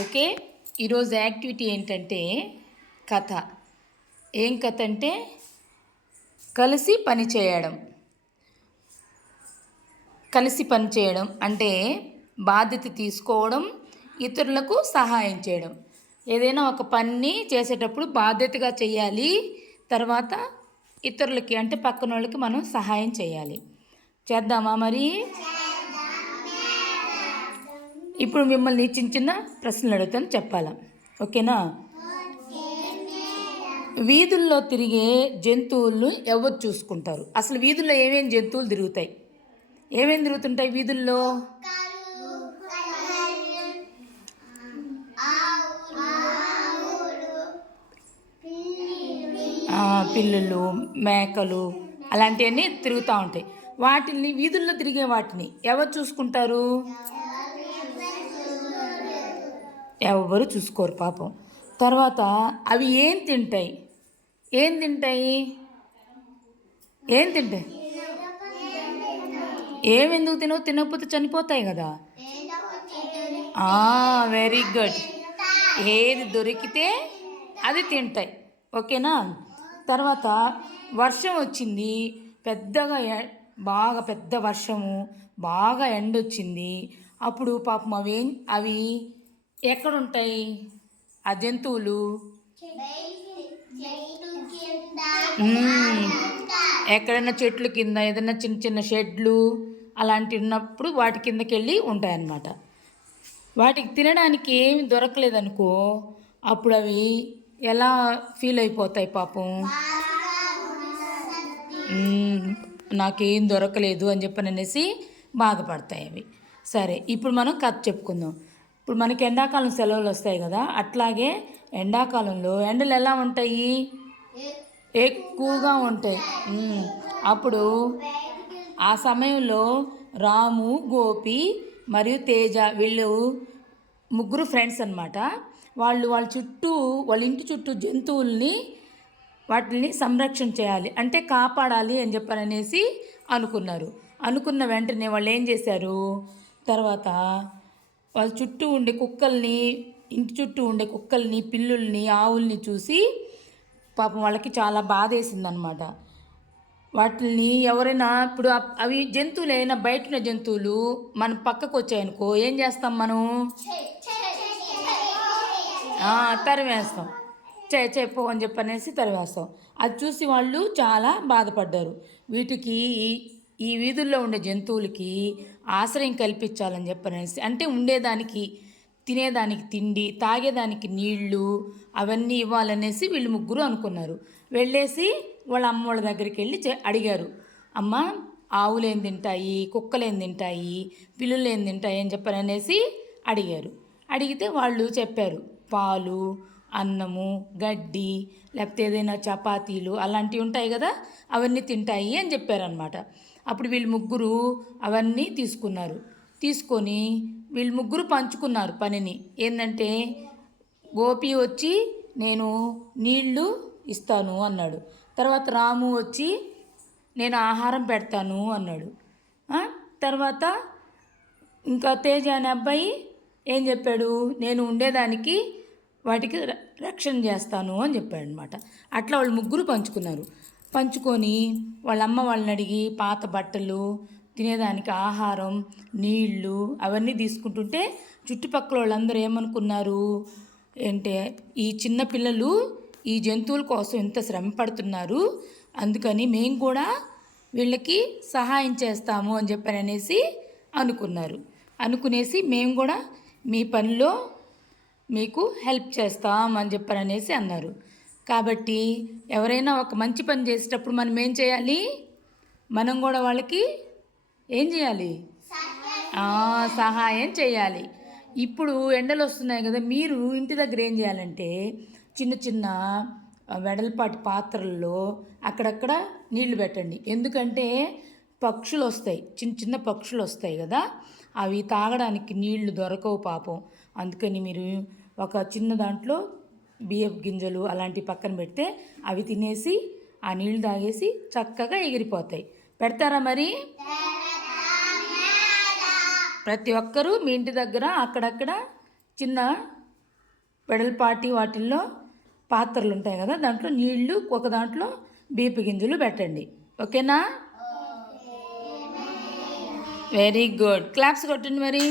Okay. ఈరోజు activity ఏంటంటే కథ. ఏం కథ అంటే కలిసి పని చేయడం. కలిసి పని చేయడం అంటే బాధ్యత తీసుకోవడం, ఇతరులకు సహాయం చేయడం. ఏదైనా ఒక పని చేసేటప్పుడు బాధ్యతగా చేయాలి. తర్వాత ఇతరులకి అంటే పక్కన వాళ్ళకి మనం సహాయం చేయాలి. చేద్దామా మరి? ఇప్పుడు మిమ్మల్ని చిన్న చిన్న ప్రశ్నలు అడుగుతాను, చెప్పాలా? ఓకేనా? వీధుల్లో తిరిగే జంతువులను ఎవరు చూసుకుంటారు? అసలు వీధుల్లో ఏమేమి జంతువులు తిరుగుతాయి? ఏమేమి తిరుగుతుంటాయి వీధుల్లో? పిల్లులు, మేకలు అలాంటివన్నీ తిరుగుతూ ఉంటాయి. వాటిని వీధుల్లో తిరిగే వాటిని ఎవరు చూసుకుంటారు? ఎవరు చూసుకోరు పాపం. తర్వాత అవి ఏం తింటాయి? ఏం తింటాయి? ఏం తింటాయి? ఏమెందుకు తినవు? తినకపోతే చనిపోతాయి కదా. Very good. ఏది దొరికితే అది తింటాయి. ఓకేనా? తర్వాత వర్షం వచ్చింది, పెద్దగా బాగా పెద్ద వర్షము, బాగా ఎండ వచ్చింది. అప్పుడు పాపం అవి ఎక్కడుంటాయి ఆ జంతువులు? ఎక్కడైనా చెట్లు కింద, ఏదైనా చిన్న చిన్న షెడ్లు అలాంటి ఉన్నప్పుడు వాటి కిందకి వెళ్ళి ఉంటాయన్నమాట. వాటికి తినడానికి ఏమి దొరకలేదనుకో, అప్పుడు అవి ఎలా ఫీల్ అయిపోతాయి పాపం? నాకేం దొరకలేదు అని చెప్పనేసి బాధపడతాయి అవి. సరే, ఇప్పుడు మనం కథ చెప్పుకుందాం. ఇప్పుడు మనకి ఎండాకాలం సెలవులు వస్తాయి కదా, అట్లాగే ఎండాకాలంలో ఎండలు ఎలా ఉంటాయి? ఎక్కువగా ఉంటాయి. అప్పుడు ఆ సమయంలో రాము, గోపి మరియు తేజ వీళ్ళు ముగ్గురు ఫ్రెండ్స్ అన్నమాట. వాళ్ళ చుట్టూ, వాళ్ళ ఇంటి చుట్టూ జంతువుల్ని వాటిని సంరక్షణ చేయాలి, అంటే కాపాడాలి అని చెప్పనేసి అనుకున్నారు. అనుకున్న వెంటనే వాళ్ళు ఏం చేశారు? తర్వాత వాళ్ళ చుట్టూ ఉండే కుక్కల్ని, ఇంటి చుట్టూ ఉండే కుక్కల్ని, పిల్లుల్ని, ఆవుల్ని చూసి పాపం వాళ్ళకి చాలా బాధ వేసిందనమాట. వాటిని ఎవరైనా ఇప్పుడు అవి జంతువులు అయినా బయట ఉన్న జంతువులు మన పక్కకు వచ్చాయనుకో ఏం చేస్తాం మనం? తరివేస్తాం. చెప్పు అని చెప్పనేసి తరివేస్తాం. అది చూసి వాళ్ళు చాలా బాధపడ్డారు. వీటికి ఈ వీధుల్లో ఉండే జంతువులకి ఆశ్రయం కల్పించాలని చెప్పనేసి, అంటే ఉండేదానికి, తినేదానికి తిండి, తాగేదానికి నీళ్లు అవన్నీ ఇవ్వాలనేసి వీళ్ళు ముగ్గురు అనుకున్నారు. వెళ్ళేసి వాళ్ళ అమ్మ వాళ్ళ దగ్గరికి వెళ్ళి అడిగారు, అమ్మ ఆవులు ఏం తింటాయి, కుక్కలు ఏం తింటాయి, పిల్లులు ఏం తింటాయి అని చెప్పననేసి అడిగారు. అడిగితే వాళ్ళు చెప్పారు, పాలు, అన్నము, గడ్డి, లేకపోతే ఏదైనా చపాతీలు అలాంటివి ఉంటాయి కదా, అవన్నీ తింటాయి అని చెప్పారనమాట. అప్పుడు వీళ్ళు ముగ్గురు అవన్నీ తీసుకొని వీళ్ళు ముగ్గురు పంచుకున్నారు పనిని. ఏంటంటే గోపి వచ్చి నేను నీళ్లు ఇస్తాను అన్నాడు. తర్వాత రాము వచ్చి నేను ఆహారం పెడతాను అన్నాడు. తర్వాత ఇంకా తేజ అనే అబ్బాయి ఏం చెప్పాడు? నేను ఉండేదానికి వాటికి రక్షణ చేస్తాను అని చెప్పాడు అనమాట. అట్లా వాళ్ళు ముగ్గురు పంచుకొని వాళ్ళ అమ్మ వాళ్ళని అడిగి పాత బట్టలు, తినేదానికి ఆహారం, నీళ్లు అవన్నీ తీసుకుంటుంటే చుట్టుపక్కల వాళ్ళందరూ ఏమనుకున్నారు అంటే, ఈ చిన్న పిల్లలు ఈ జంతువుల కోసం ఎంత శ్రమ పడుతున్నారు, అందుకని మేము కూడా వీళ్ళకి సహాయం చేస్తాము అని చెప్పననేసి అనుకునేసి మేము కూడా మీ పనిలో మీకు హెల్ప్ చేస్తాం అని చెప్పననేసి అన్నారు. కాబట్టి ఎవరైనా ఒక మంచి పని చేసేటప్పుడు మనం ఏం చేయాలి? మనం కూడా వాళ్ళకి ఏం చేయాలి? సహాయం చేయాలి. ఇప్పుడు ఎండలు వస్తున్నాయి కదా, మీరు ఇంటి దగ్గర ఏం చేయాలంటే చిన్న చిన్న వెడల్పాటి పాత్రల్లో అక్కడక్కడ నీళ్లు పెట్టండి. ఎందుకంటే పక్షులు వస్తాయి, చిన్న చిన్న పక్షులు వస్తాయి కదా, అవి తాగడానికి నీళ్లు దొరకవు పాపం. అందుకని మీరు ఒక చిన్న దాంట్లో బియ్యపు గింజలు అలాంటి పక్కన పెడితే అవి తినేసి ఆ నీళ్లు తాగేసి చక్కగా ఎగిరిపోతాయి. పెడతారా మరి? ప్రతి ఒక్కరూ మీ ఇంటి దగ్గర అక్కడక్కడ చిన్న వెడల్పాటి వాటిల్లో పాత్రలు ఉంటాయి కదా, దాంట్లో నీళ్లు, ఒక దాంట్లో బియ్యపు గింజలు పెట్టండి. ఓకేనా? Very good. క్లాప్స్ కొట్టండి మరి.